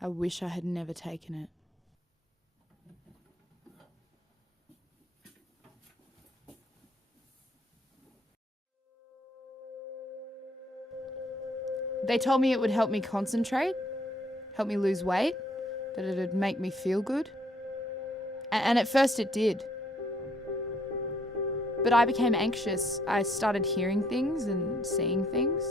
I wish I had never taken it. They told me it would help me concentrate, help me lose weight, that it'd make me feel good. And at first it did. But I became anxious. I started hearing things and seeing things.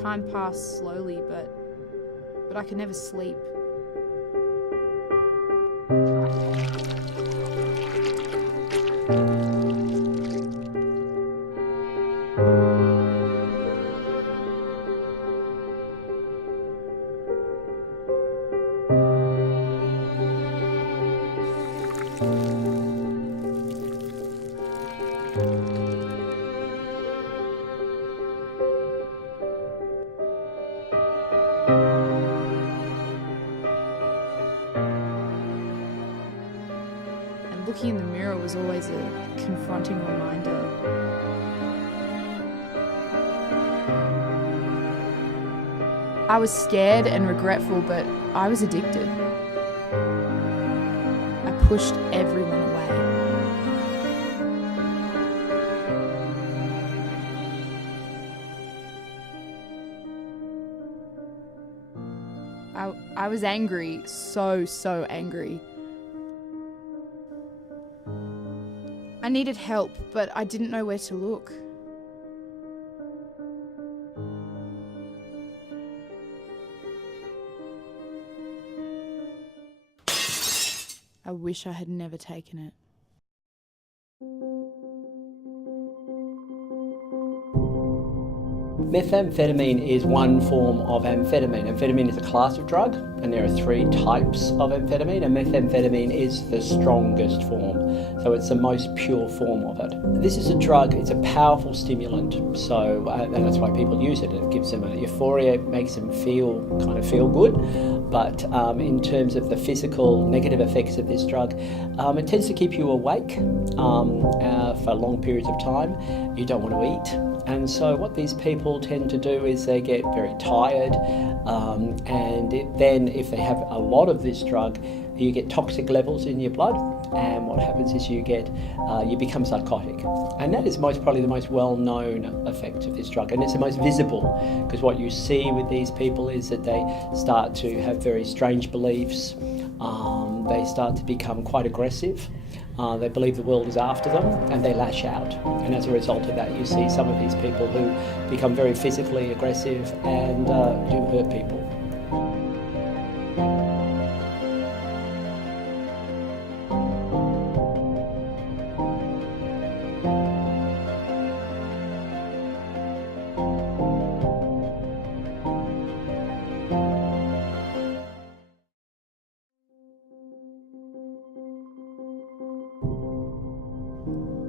Time passed slowly, but I could never sleep. Looking in the mirror was always a confronting reminder. I was scared and regretful, but I was addicted. I pushed everyone away. I was angry, so angry. I needed help, but I didn't know where to look. I wish I had never taken it. Methamphetamine is one form of amphetamine. Amphetamine is a class of drug, and there are 3 types of amphetamine, and methamphetamine is the strongest form, so it's the most pure form of it. This is a drug, it's a powerful stimulant, so and that's why people use it. It gives them a euphoria, it makes them feel good, but in terms of the physical negative effects of this drug, it tends to keep you awake for long periods of time. You don't want to eat. And so what these people tend to do is they get very tired, and then if they have a lot of this drug, you get toxic levels in your blood, and what happens is you become psychotic. And that is probably the most well-known effect of this drug, and it's the most visible, because what you see with these people is that they start to have very strange beliefs, they start to become quite aggressive. They believe the world is after them, and they lash out. And as a result of that, you see some of these people who become very physically aggressive and do hurt people.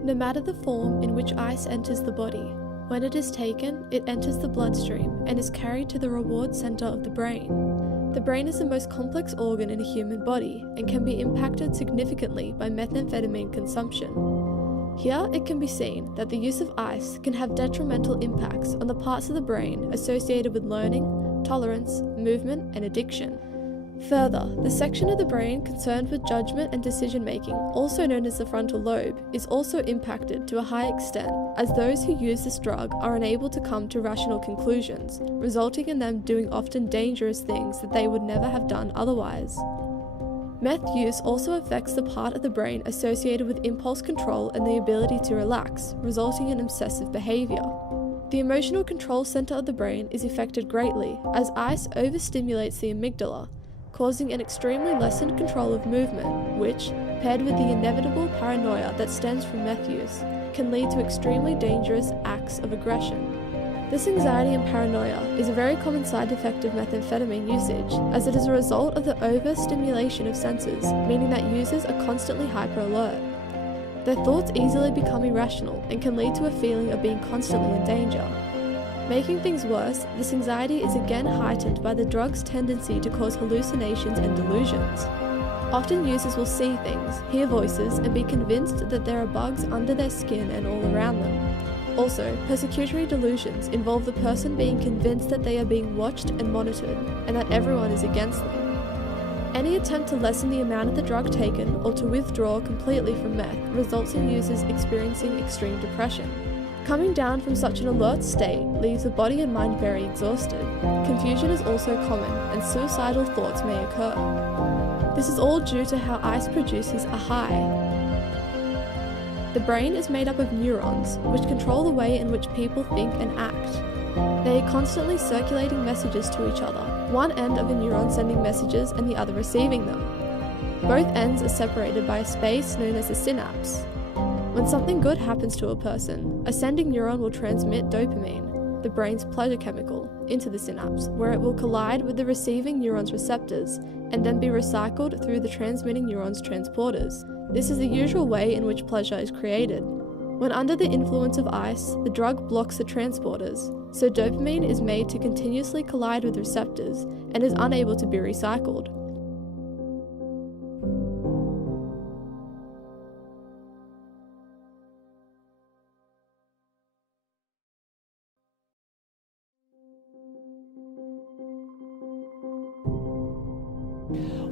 No matter the form in which ice enters the body, when it is taken, it enters the bloodstream and is carried to the reward center of the brain. The brain is the most complex organ in a human body and can be impacted significantly by methamphetamine consumption. Here it can be seen that the use of ice can have detrimental impacts on the parts of the brain associated with learning, tolerance, movement, and addiction. Further, the section of the brain concerned with judgment and decision-making, also known as the frontal lobe, is also impacted to a high extent, as those who use this drug are unable to come to rational conclusions, resulting in them doing often dangerous things that they would never have done otherwise. Meth use also affects the part of the brain associated with impulse control and the ability to relax, resulting in obsessive behavior. The emotional control center of the brain is affected greatly, as ice overstimulates the amygdala, causing an extremely lessened control of movement, which, paired with the inevitable paranoia that stems from meth use, can lead to extremely dangerous acts of aggression. This anxiety and paranoia is a very common side effect of methamphetamine usage, as it is a result of the overstimulation of senses, meaning that users are constantly hyper-alert. Their thoughts easily become irrational and can lead to a feeling of being constantly in danger. Making things worse, this anxiety is again heightened by the drug's tendency to cause hallucinations and delusions. Often users will see things, hear voices, and be convinced that there are bugs under their skin and all around them. Also, persecutory delusions involve the person being convinced that they are being watched and monitored, and that everyone is against them. Any attempt to lessen the amount of the drug taken or to withdraw completely from meth results in users experiencing extreme depression. Coming down from such an alert state leaves the body and mind very exhausted. Confusion is also common, and suicidal thoughts may occur. This is all due to how ice produces a high. The brain is made up of neurons, which control the way in which people think and act. They are constantly circulating messages to each other, one end of a neuron sending messages and the other receiving them. Both ends are separated by a space known as the synapse. When something good happens to a person, a sending neuron will transmit dopamine, the brain's pleasure chemical, into the synapse, where it will collide with the receiving neuron's receptors and then be recycled through the transmitting neuron's transporters. This is the usual way in which pleasure is created. When under the influence of ice, the drug blocks the transporters, so dopamine is made to continuously collide with receptors and is unable to be recycled.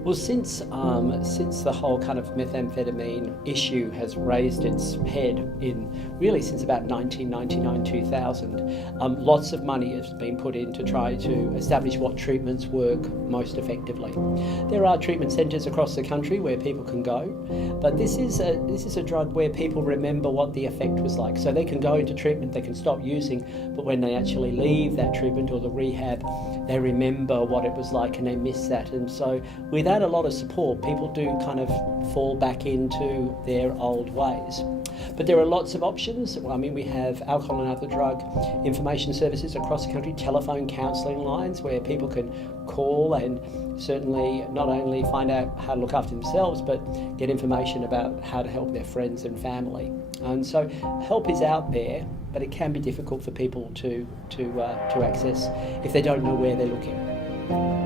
Well, since the whole kind of methamphetamine issue has raised its head since about 1999, 2000, lots of money has been put in to try to establish what treatments work most effectively. There are treatment centres across the country where people can go, but this is a drug where people remember what the effect was like. So they can go into treatment, they can stop using, but when they actually leave that treatment or the rehab, they remember what it was like and they miss that. And so without a lot of support, people do kind of fall back into their old ways. But there are lots of options. I mean, we have alcohol and other drug information services across the country, telephone counselling lines where people can call and certainly not only find out how to look after themselves, but get information about how to help their friends and family. And so help is out there, but it can be difficult for people to access if they don't know where they're looking.